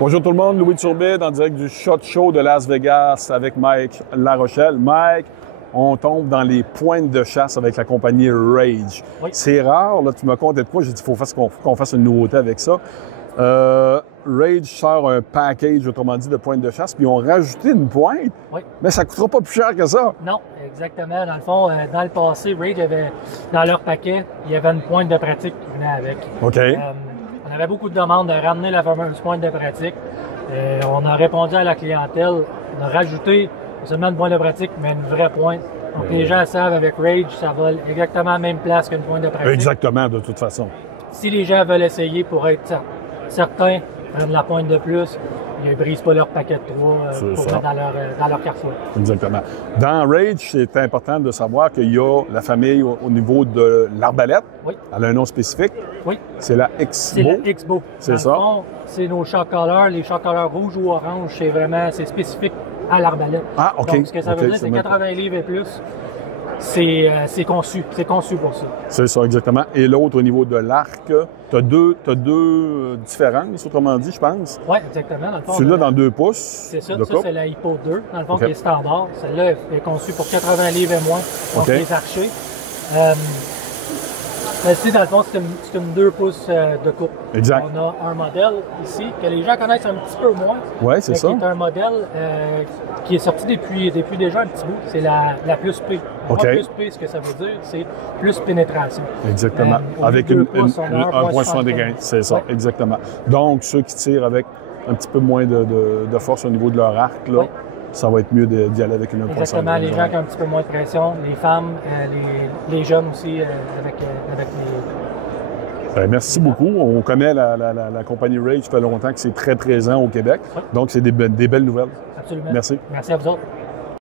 Bonjour tout le monde, Louis Turbide en direct du SHOT Show de Las Vegas avec Mike Larochelle. Mike, on tombe dans les pointes de chasse avec la compagnie Rage. Oui. C'est rare, là, tu m'as conté de quoi? J'ai dit qu'il faut qu'on fasse une nouveauté avec ça. Rage sort un package, autrement dit, de pointes de chasse, puis ils ont rajouté une pointe, Oui. Mais ça ne coûtera pas plus cher que ça. Non, exactement. Dans le fond, dans le passé, Rage avait, dans leur paquet, il y avait une pointe de pratique qui venait avec. OK. On avait beaucoup de demandes de ramener la fameuse pointe de pratique. On a répondu à la clientèle. On a rajouté non seulement une pointe de pratique, mais une vraie pointe. Donc, les gens savent, avec Rage, ça vole exactement à la même place qu'une pointe de pratique. Exactement, de toute façon. Si les gens veulent essayer pour être certains, prennent la pointe de plus, ils ne brisent pas leur paquet de 3 pour mettre dans leur carrefour. Exactement. Dans Rage, c'est important de savoir qu'il y a la famille au niveau de l'arbalète. Oui. Elle a un nom spécifique. Oui. C'est la X-Bow. C'est la X-Bow. C'est ça. C'est nos shot callers. Les shot callers rouge ou orange, c'est spécifique à l'arbalète. Ah, OK. Donc, ce que ça veut dire, c'est 80 livres et plus. C'est conçu pour ça. C'est ça, exactement. Et l'autre, au niveau de l'arc, tu as deux différences, autrement dit, je pense. Oui, exactement. Dans le fond, celui-là dans 2 pouces. C'est ça. Ça, c'est la Hippo 2, dans le fond, qui est standard. Celle-là est conçue pour 80 livres et moins, donc les archers. Ici, dans le fond, c'est une 2 pouces de coupe. Exact. On a un modèle ici que les gens connaissent un petit peu moins. Oui, c'est ça. Qui est un modèle qui est sorti depuis déjà un petit bout. C'est la Plus P. OK. Plus P, ce que ça veut dire, c'est plus pénétration. Exactement. Avec un point 75. C'est ça, exactement. Donc, ceux qui tirent avec un petit peu moins de force au niveau de leur arc, là, ça va être mieux d'y aller avec une 1.5. Exactement, les gens qui ont un petit peu moins de pression, les femmes, les jeunes aussi, avec les... Bien, merci beaucoup. On connaît la compagnie Rage, ça fait longtemps que c'est très présent au Québec. Oui. Donc, c'est des belles nouvelles. Absolument. Merci. Merci à vous autres.